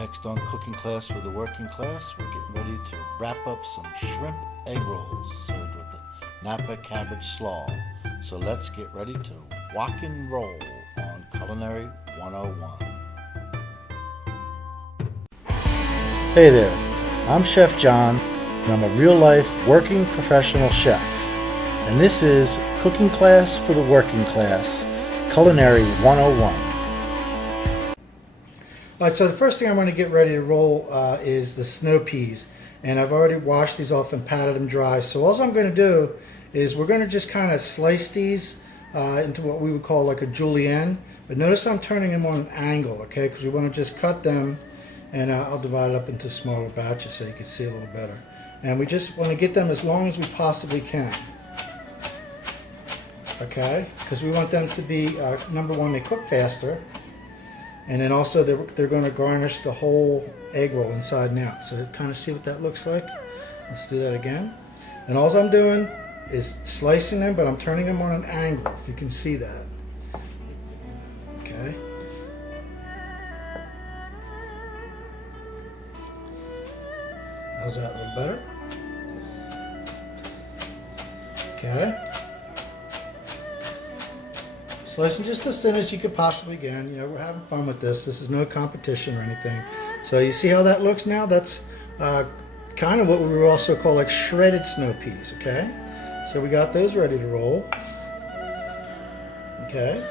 Next on Cooking Class for the Working Class, we're getting ready to wrap up some shrimp egg rolls served with the Napa Cabbage Slaw. So let's get ready to rock and roll on Culinary 101. Hey there, I'm Chef John, and I'm a real-life working professional chef. And this is Cooking Class for the Working Class, Culinary 101. Alright, so the first thing I'm going to get ready to roll is the snow peas. And I've already washed these off and patted them dry. So all I'm going to do is we're going to just kind of slice these into what we would call like a julienne. But notice I'm turning them on an angle, okay? Because we want to just cut them, and I'll divide it up into smaller batches so you can see a little better. And we just want to get them as long as we possibly can. Okay? Because we want them to be, number one, they cook faster. And then also they're going to garnish the whole egg roll inside and out. So kind of see what that looks like. Let's do that again. And all I'm doing is slicing them, but I'm turning them on an angle, if you can see that. Okay. How's that, a little better? Okay. Slicing just as thin as you could possibly get. You know, we're having fun with this. This is no competition or anything. So you see how that looks now? That's kind of what we would also call like shredded snow peas, okay? So we got those ready to roll. Okay.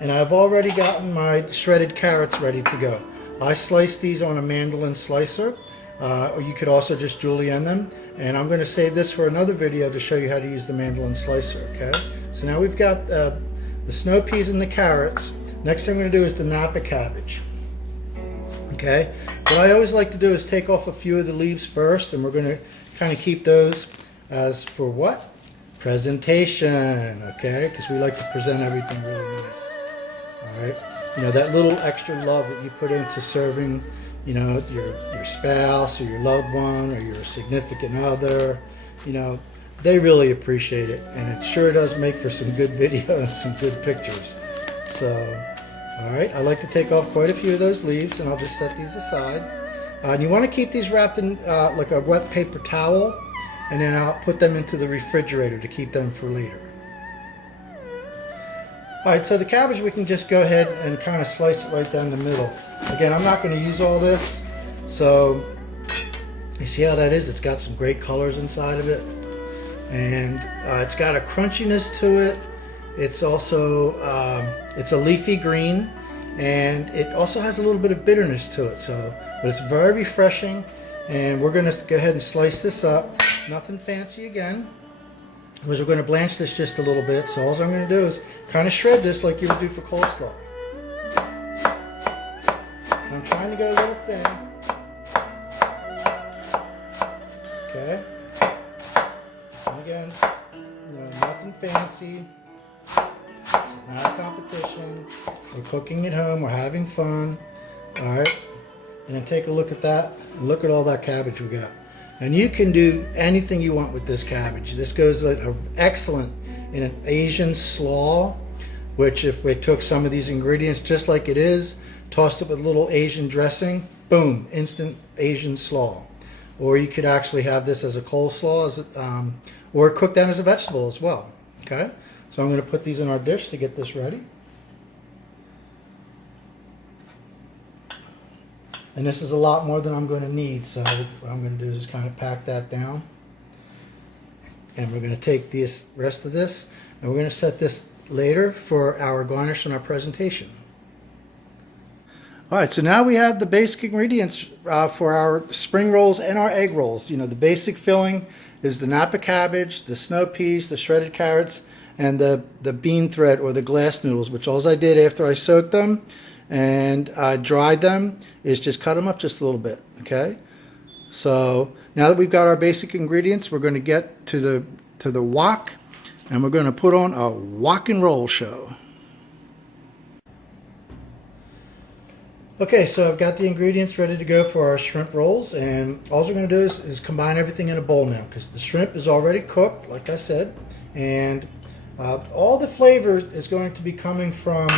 And I've already gotten my shredded carrots ready to go. I sliced these on a mandolin slicer. Or you could also just julienne them. And I'm going to save this for another video to show you how to use the mandolin slicer, okay? So now we've got the snow peas and the carrots. Next thing I'm going to do is the Napa cabbage. Okay? What I always like to do is take off a few of the leaves first, and we're going to kind of keep those as for what? Presentation, okay? Because we like to present everything really nice. All right? You know, that little extra love that you put into serving, you know, your spouse or your loved one or your significant other, you know, they really appreciate it, and it sure does make for some good video and some good pictures. So, all right, I like to take off quite a few of those leaves, and I'll just set these aside. And you want to keep these wrapped in like a wet paper towel, and then I'll put them into the refrigerator to keep them for later. All right, so the cabbage, we can just go ahead and kind of slice it right down the middle. Again, I'm not going to use all this, so you see how that is? It's got some great colors inside of it, and it's got a crunchiness to it. It's also, it's a leafy green, and it also has a little bit of bitterness to it, so, but it's very refreshing, and we're going to go ahead and slice this up. Nothing fancy again, because we're going to blanch this just a little bit, so all I'm going to do is kind of shred this like you would do for coleslaw. I'm trying to get a little thin. Okay. And again, you know, nothing fancy. This is not a competition. We're cooking at home. We're having fun. All right. And then take a look at that. And look at all that cabbage we got. And you can do anything you want with this cabbage. This goes excellent in an Asian slaw, which if we took some of these ingredients just like it is, tossed it with a little Asian dressing, boom, instant Asian slaw. Or you could actually have this as a coleslaw, or cook that as a vegetable as well. Okay, so I'm going to put these in our dish to get this ready. And this is a lot more than I'm going to need, so what I'm going to do is just kind of pack that down. And we're going to take this rest of this, and we're going to set this later for our garnish and our presentation. All right, so now we have the basic ingredients for our spring rolls and our egg rolls. You know, the basic filling is the Napa cabbage, the snow peas, the shredded carrots, and the bean thread or the glass noodles, which all I did after I soaked them and dried them is just cut them up just a little bit, okay? So now that we've got our basic ingredients, we're going to get to the wok, and we're going to put on a wok and roll show. Okay, so I've got the ingredients ready to go for our shrimp rolls, and all we're going to do is combine everything in a bowl now, because the shrimp is already cooked, like I said, and all the flavor is going to be coming from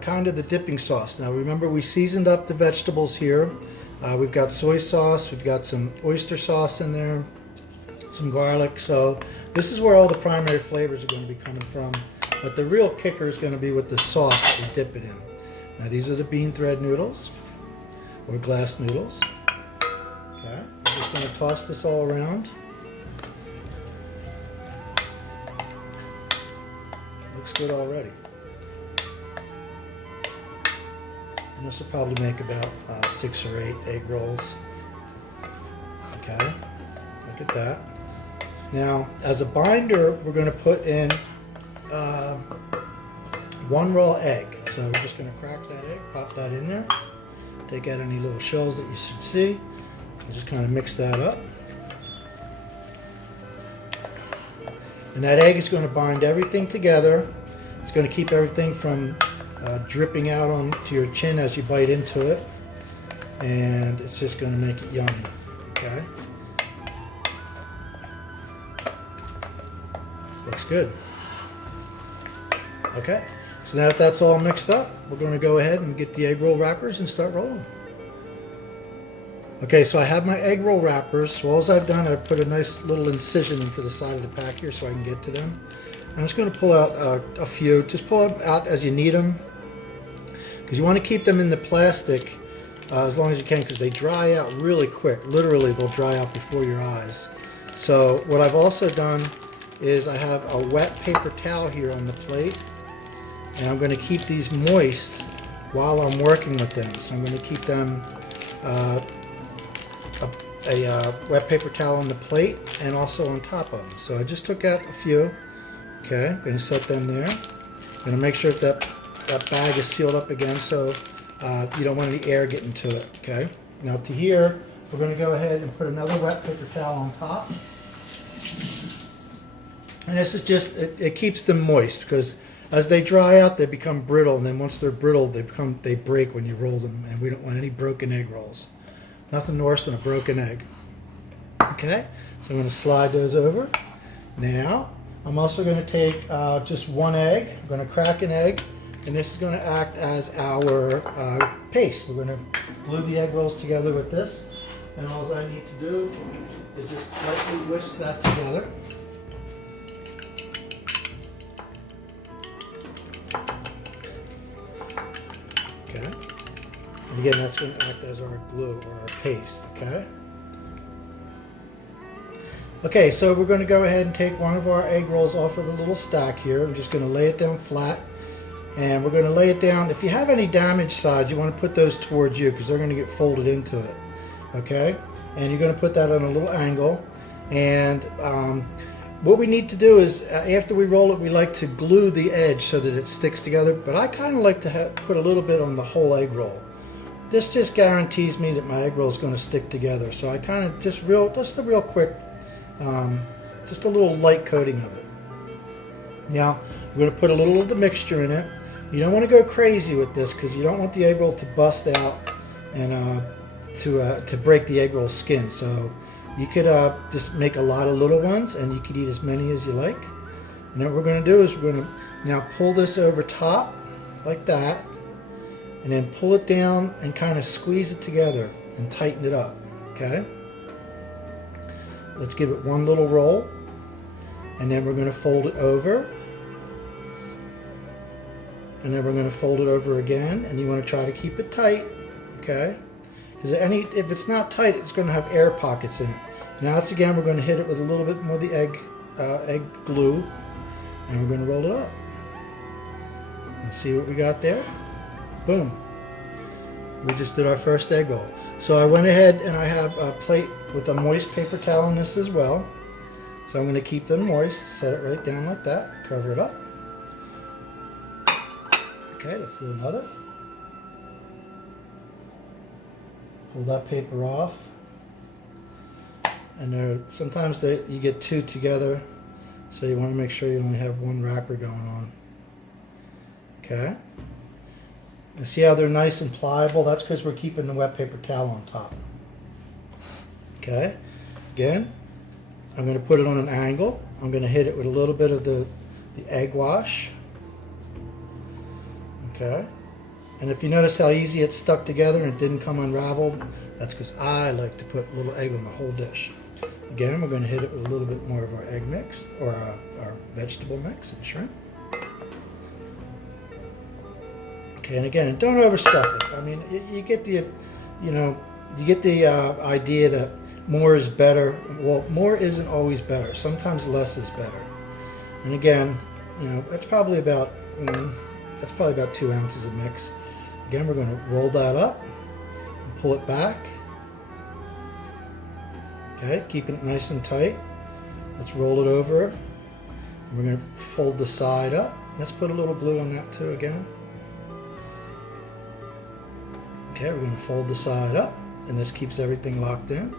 kind of the dipping sauce. Now remember, we seasoned up the vegetables here. We've got soy sauce, we've got some oyster sauce in there, some garlic. So this is where all the primary flavors are going to be coming from. But the real kicker is going to be with the sauce that we dip it in. Now these are the bean thread noodles, or glass noodles. Okay, I'm just going to toss this all around. Looks good already. And this will probably make about 6 or 8 egg rolls. Okay, look at that. Now, as a binder, we're going to put in 1 raw egg. So we're just going to crack that egg, pop that in there, take out any little shells that you should see, and just kind of mix that up. And that egg is going to bind everything together. It's going to keep everything from dripping out onto your chin as you bite into it, and it's just going to make it yummy. Okay, looks good. Okay, so now that that's all mixed up, we're going to go ahead and get the egg roll wrappers and start rolling. Okay, so I have my egg roll wrappers. So all I've done, I've put a nice little incision into the side of the pack here so I can get to them. I'm just going to pull out a few. Just pull them out as you need them, because you want to keep them in the plastic as long as you can, because they dry out really quick. Literally, they'll dry out before your eyes. So what I've also done is I have a wet paper towel here on the plate, and I'm going to keep these moist while I'm working with them. So I'm going to keep them a wet paper towel on the plate and also on top of them. So I just took out a few. Okay, I'm going to set them there. I'm going to make sure that bag is sealed up again, so you don't want any air getting to it. Okay, now to here, we're going to go ahead and put another wet paper towel on top. And this is just, it keeps them moist, because as they dry out, they become brittle, and then once they're brittle, they break when you roll them, and we don't want any broken egg rolls. Nothing worse than a broken egg. Okay, so I'm going to slide those over. Now, I'm also going to take just 1 egg. I'm going to crack an egg, and this is going to act as our paste. We're going to glue the egg rolls together with this, and all I need to do is just lightly whisk that together. Okay, and again, that's going to act as our glue or our paste. Okay. Okay, so we're going to go ahead and take one of our egg rolls off of the little stack here. I'm just going to lay it down flat, and we're going to lay it down. If you have any damaged sides, you want to put those towards you, because they're going to get folded into it. Okay, and you're going to put that on a little angle. And what we need to do is, after we roll it, we like to glue the edge so that it sticks together. But I kind of like to put a little bit on the whole egg roll. This just guarantees me that my egg roll is going to stick together. So I kind of just a real quick. Just a little light coating of it. Now we're going to put a little of the mixture in it. You don't want to go crazy with this, because you don't want the egg roll to bust out and to break the egg roll skin. So you could just make a lot of little ones, and you could eat as many as you like. And what we're going to do is we're going to now pull this over top like that, and then pull it down and kind of squeeze it together and tighten it up. Okay. Let's give it one little roll, and then we're going to fold it over, and then we're going to fold it over again, and you want to try to keep it tight, okay? Because if it's not tight, it's going to have air pockets in it. Now it's again, we're going to hit it with a little bit more of the egg glue, and we're going to roll it up. And see what we got there? Boom. We just did our first egg roll. So I went ahead and I have a plate with a moist paper towel on this as well. So I'm going to keep them moist, set it right down like that, cover it up. Okay, let's do another. Pull that paper off. And sometimes you get 2 together, so you want to make sure you only have 1 wrapper going on. Okay. And see how they're nice and pliable? That's because we're keeping the wet paper towel on top. Okay. Again, I'm going to put it on an angle. I'm going to hit it with a little bit of the egg wash. Okay. And if you notice how easy it's stuck together and it didn't come unraveled, that's because I like to put a little egg on the whole dish. Again, we're going to hit it with a little bit more of our egg mix, or our vegetable mix and shrimp. Okay, and again, don't overstuff it. I mean, you get the, idea that more is better. Well, more isn't always better. Sometimes less is better. And again, that's probably about 2 ounces of mix. Again, we're going to roll that up and pull it back. Okay, keeping it nice and tight. Let's roll it over. We're going to fold the side up. Let's put a little glue on that too again. Okay, we're going to fold the side up, and this keeps everything locked in.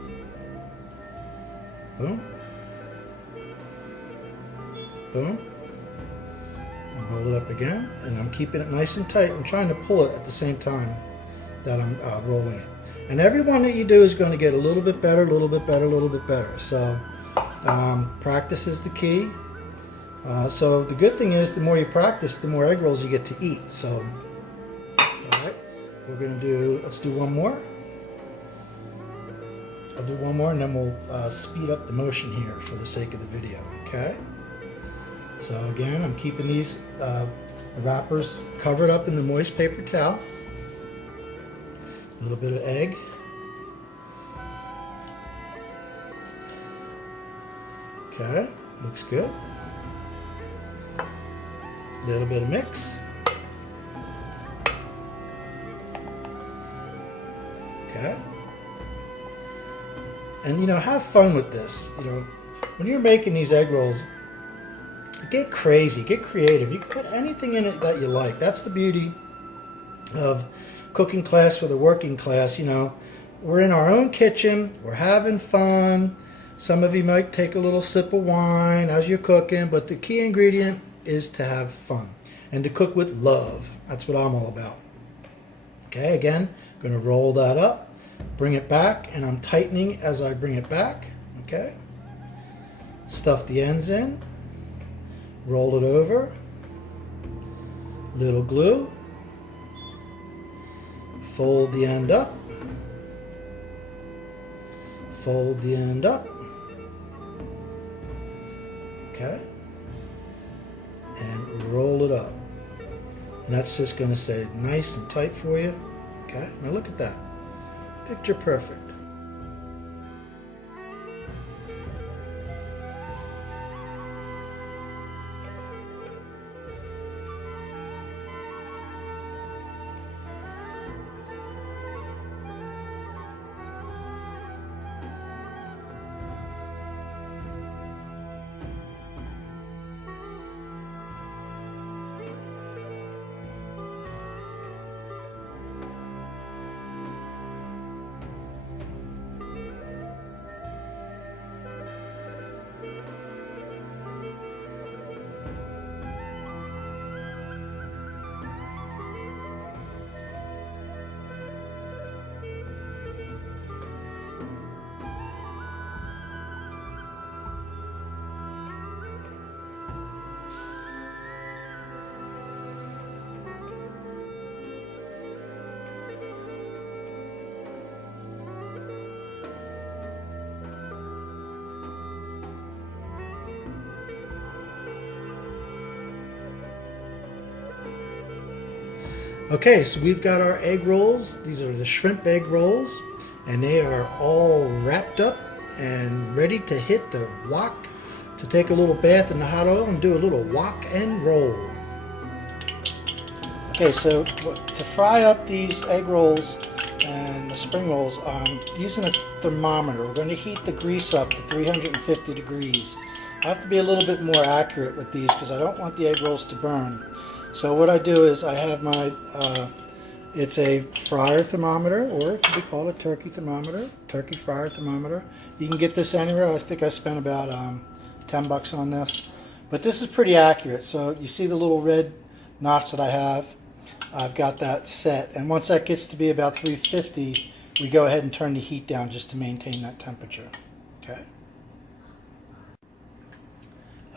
Boom. Boom. And roll it up again, and I'm keeping it nice and tight. I'm trying to pull it at the same time that I'm rolling it. And every one that you do is going to get a little bit better, a little bit better, a little bit better. So practice is the key. So the good thing is the more you practice, the more egg rolls you get to eat. So, all right, let's do one more. I'll do one more and then we'll speed up the motion here for the sake of the video, okay? So again, I'm keeping these the wrappers covered up in the moist paper towel. A little bit of egg. Okay, looks good. A little bit of mix. Okay. And have fun with this. When you're making these egg rolls, get crazy, get creative. You can put anything in it that you like. That's the beauty of cooking class for the working class. We're in our own kitchen, we're having fun. Some of you might take a little sip of wine as you're cooking, but the key ingredient is to have fun and to cook with love. That's what I'm all about. Okay, again, I'm going to roll that up, bring it back, and I'm tightening as I bring it back. Okay, stuff the ends in, roll it over, little glue, fold the end up, fold the end up, okay, and roll it up. And that's just going to stay nice and tight for you. Okay, now look at that. Picture perfect. Okay, so we've got our egg rolls. These are the shrimp egg rolls, and they are all wrapped up and ready to hit the wok, to take a little bath in the hot oil and do a little wok and roll. Okay, so to fry up these egg rolls and the spring rolls, I'm using a thermometer. We're going to heat the grease up to 350 degrees. I have to be a little bit more accurate with these because I don't want the egg rolls to burn. So what I do is I have my, it's a fryer thermometer, or it could be called a turkey thermometer, turkey fryer thermometer. You can get this anywhere. I think I spent about $10 on this. But this is pretty accurate. So you see the little red notch that I have? I've got that set. And once that gets to be about 350, we go ahead and turn the heat down just to maintain that temperature. Okay.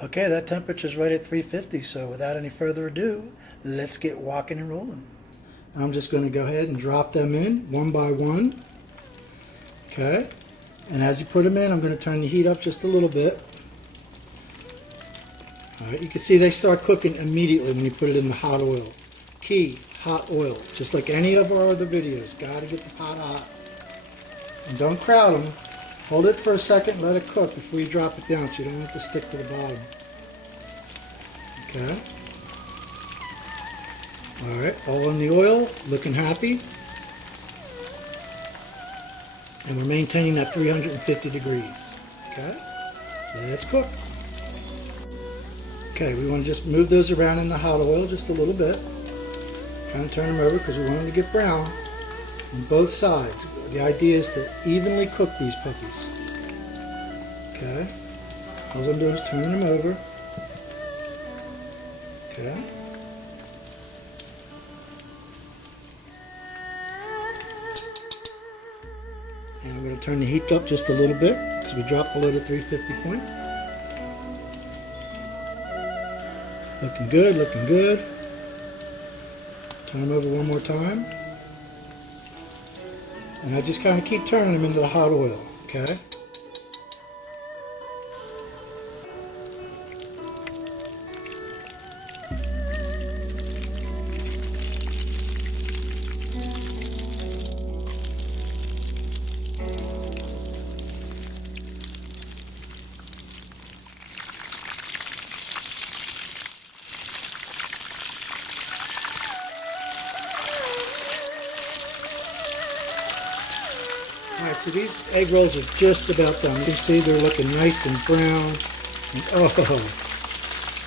Okay, that temperature is right at 350, so without any further ado, let's get walking and rolling. I'm just going to go ahead and drop them in one by one. Okay, and as you put them in, I'm going to turn the heat up just a little bit. Alright, you can see they start cooking immediately when you put it in the hot oil. Key, hot oil. Just like any of our other videos. Gotta get the pot hot. And don't crowd them. Hold it for a second, let it cook before you drop it down so you don't want it to stick to the bottom. Okay. Alright, all in the oil, looking happy. And we're maintaining that 350 degrees. Okay, let's cook. Okay, we want to just move those around in the hot oil just a little bit. Kind of turn them over because we want them to get brown on both sides. The idea is to evenly cook these puppies. Okay, all I'm doing is turning them over. Okay. And I'm going to turn the heat up just a little bit because we dropped below the 350 point. Looking good, looking good. Turn them over one more time. And I just kind of keep turning them into the hot oil, okay? Alright, so these egg rolls are just about done. You can see they're looking nice and brown. And oh,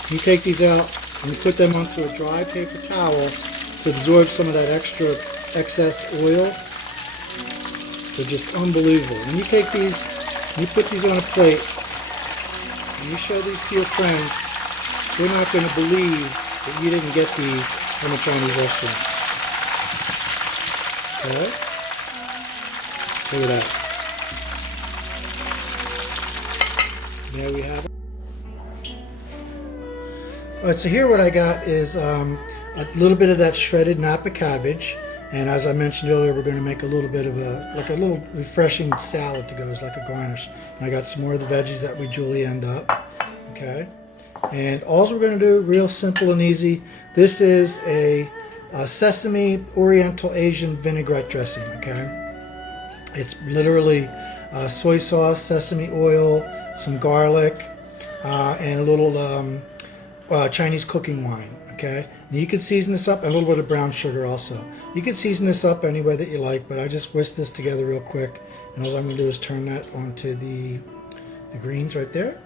you take these out and you put them onto a dry paper towel to absorb some of that excess oil. They're just unbelievable. When you take these, you put these on a plate, and you show these to your friends, they're not going to believe that you didn't get these from a Chinese restaurant. Okay? Look at that. There we have it. Alright, so here what I got is a little bit of that shredded Napa cabbage, and as I mentioned earlier, we're going to make a little bit of a little refreshing salad to go as like a garnish. And I got some more of the veggies that we julienned up. Okay, and all we're going to do, real simple and easy. This is a Sesame Oriental Asian vinaigrette dressing. Okay. It's literally soy sauce, sesame oil, some garlic, and a little Chinese cooking wine. Okay, and you can season this up, and a little bit of brown sugar also. You can season this up any way that you like, but I just whisked this together real quick, and all I'm going to do is turn that onto the greens right there.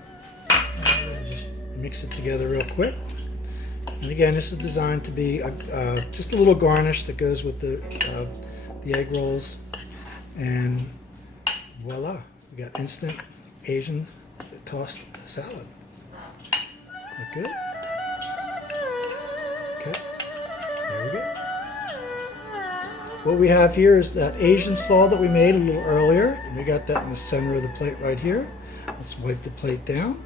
Just mix it together real quick. And again, this is designed to be just a little garnish that goes with the egg rolls. And voila, we got instant Asian tossed salad. Look good? Okay, there we go. What we have here is that Asian slaw that we made a little earlier. And we got that in the center of the plate right here. Let's wipe the plate down.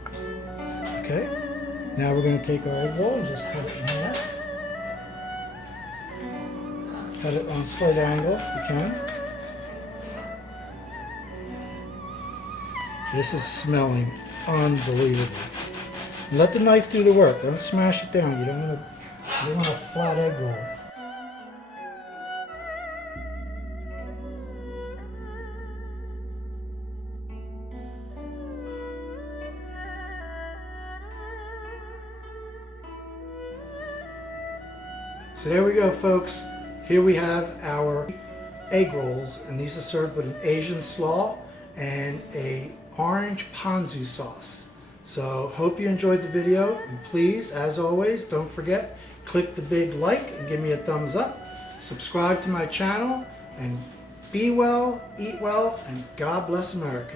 Okay, now we're going to take our egg roll and just cut it in half. Cut it on a slight angle if you can. This is smelling unbelievable. Let the knife do the work. Don't smash it down. You don't want a flat egg roll. So there we go, folks. Here we have our egg rolls, and these are served with an Asian slaw and a orange ponzu sauce. So hope you enjoyed the video, and please, as always, don't forget, click the big like and give me a thumbs up. Subscribe to my channel, and be well, eat well, and God bless America.